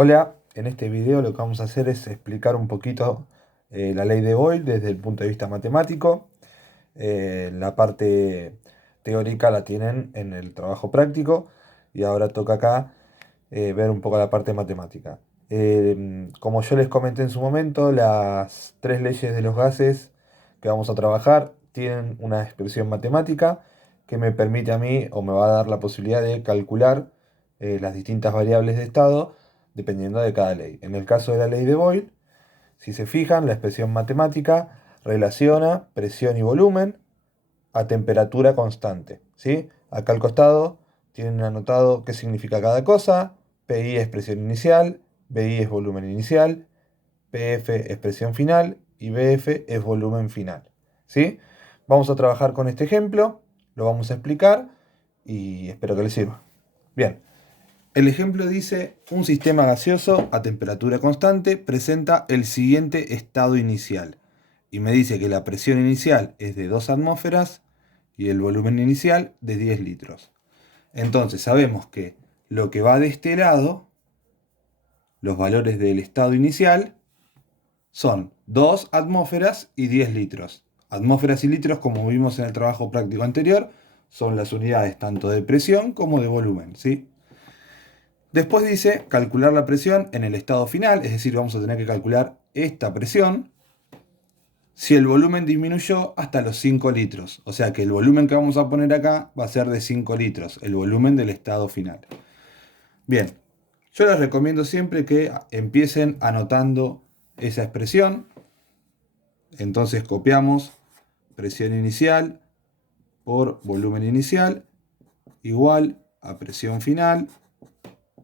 Hola, en este video lo que vamos a hacer es explicar un poquito la ley de Boyle desde el punto de vista matemático. La parte teórica la tienen en el trabajo práctico y ahora toca acá ver un poco la parte matemática. Como yo les comenté en su momento, las tres leyes de los gases que vamos a trabajar tienen una expresión matemática que me permite a mí o me va a dar la posibilidad de calcular las distintas variables de estado dependiendo de cada ley. En el caso de la ley de Boyle, si se fijan, la expresión matemática relaciona presión y volumen a temperatura constante, ¿sí? Acá al costado tienen anotado qué significa cada cosa. PI es presión inicial, BI es volumen inicial, PF es presión final y BF es volumen final, ¿sí? Vamos a trabajar con este ejemplo, lo vamos a explicar y espero que les sirva. Bien. El ejemplo dice, un sistema gaseoso a temperatura constante presenta el siguiente estado inicial. Y me dice que la presión inicial es de 2 atmósferas y el volumen inicial de 10 litros. Entonces sabemos que lo que va de este lado, los valores del estado inicial, son 2 atmósferas y 10 litros. Atmósferas y litros, como vimos en el trabajo práctico anterior, son las unidades tanto de presión como de volumen, ¿sí? Después dice calcular la presión en el estado final, es decir, vamos a tener que calcular esta presión si el volumen disminuyó hasta los 5 litros. O sea que el volumen que vamos a poner acá va a ser de 5 litros, el volumen del estado final. Bien, yo les recomiendo siempre que empiecen anotando esa expresión. Entonces copiamos presión inicial por volumen inicial igual a presión final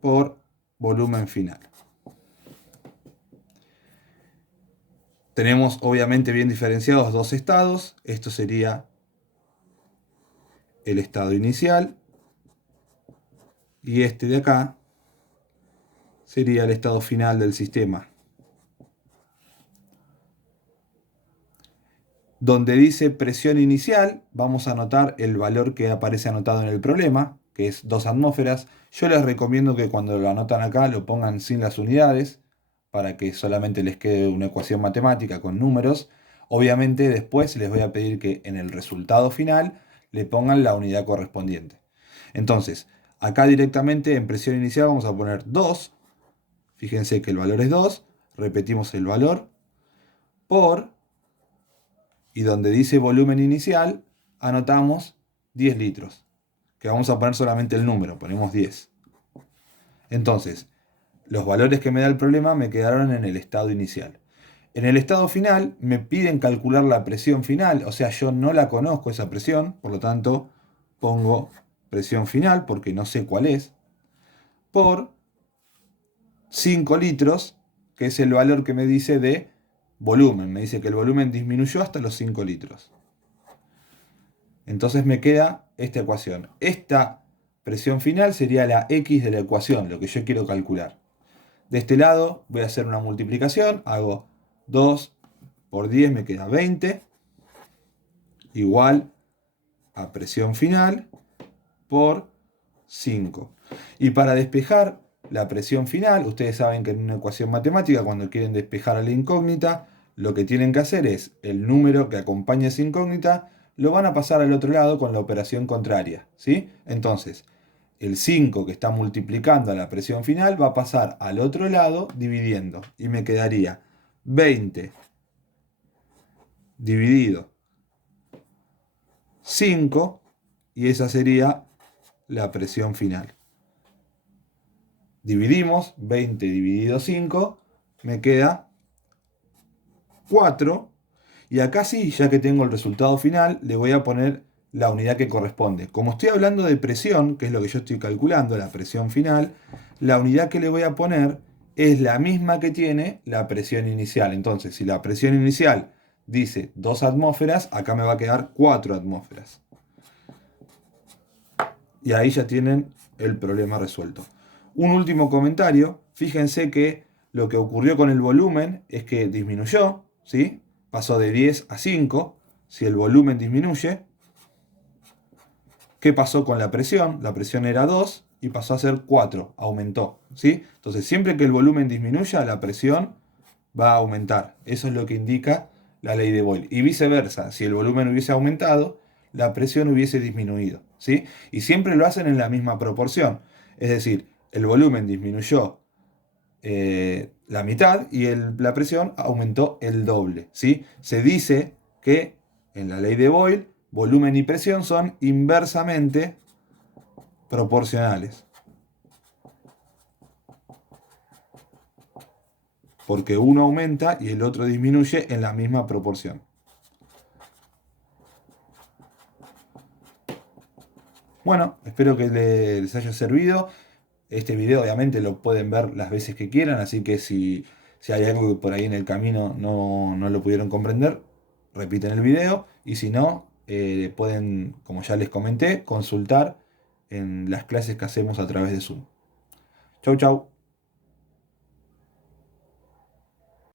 por volumen final. Tenemos obviamente bien diferenciados dos estados. Esto sería el estado inicial y este de acá sería el estado final del sistema. Donde dice presión inicial, vamos a anotar el valor que aparece anotado en el problema, que es 2 atmósferas. Yo les recomiendo que cuando lo anotan acá lo pongan sin las unidades, para que solamente les quede una ecuación matemática con números. Obviamente después les voy a pedir que en el resultado final le pongan la unidad correspondiente. Entonces, acá directamente en presión inicial vamos a poner 2. Fíjense que el valor es 2. Repetimos el valor por, y donde dice volumen inicial, anotamos 10 litros. Que vamos a poner solamente el número, ponemos 10. Entonces, los valores que me da el problema me quedaron en el estado inicial. En el estado final me piden calcular la presión final, o sea, yo no la conozco esa presión, por lo tanto pongo presión final porque no sé cuál es, por 5 litros, que es el valor que me dice de volumen. Me dice que el volumen disminuyó hasta los 5 litros. Entonces me queda esta ecuación. Esta presión final sería la X de la ecuación, lo que yo quiero calcular. De este lado voy a hacer una multiplicación, hago 2 por 10 me queda 20, igual a presión final por 5. Y para despejar la presión final, ustedes saben que en una ecuación matemática, cuando quieren despejar a la incógnita, lo que tienen que hacer es el número que acompaña esa incógnita, lo van a pasar al otro lado con la operación contraria, ¿sí? Entonces, el 5 que está multiplicando a la presión final va a pasar al otro lado dividiendo. Y me quedaría 20 dividido 5 y esa sería la presión final. Dividimos 20 dividido 5, me queda 4. Y acá sí, ya que tengo el resultado final, le voy a poner la unidad que corresponde. Como estoy hablando de presión, que es lo que yo estoy calculando, la presión final, la unidad que le voy a poner es la misma que tiene la presión inicial. Entonces, si la presión inicial dice 2 atmósferas, acá me va a quedar 4 atmósferas. Y ahí ya tienen el problema resuelto. Un último comentario. Fíjense que lo que ocurrió con el volumen es que disminuyó, ¿sí? Pasó de 10 a 5. Si el volumen disminuye, ¿qué pasó con la presión? La presión era 2 y pasó a ser 4, aumentó. ¿sí? Entonces, siempre que el volumen disminuya, la presión va a aumentar. Eso es lo que indica la ley de Boyle. Y viceversa, si el volumen hubiese aumentado, la presión hubiese disminuido, ¿sí? Y siempre lo hacen en la misma proporción. Es decir, el volumen disminuyó la mitad y la presión aumentó el doble, ¿sí? Se dice que en la ley de Boyle, volumen y presión son inversamente proporcionales, porque uno aumenta y el otro disminuye en la misma proporción. Bueno, espero que les haya servido. Este video obviamente lo pueden ver las veces que quieran, así que si hay algo que por ahí en el camino no lo pudieron comprender, repiten el video y si no, pueden, como ya les comenté, consultar en las clases que hacemos a través de Zoom. Chau, chau.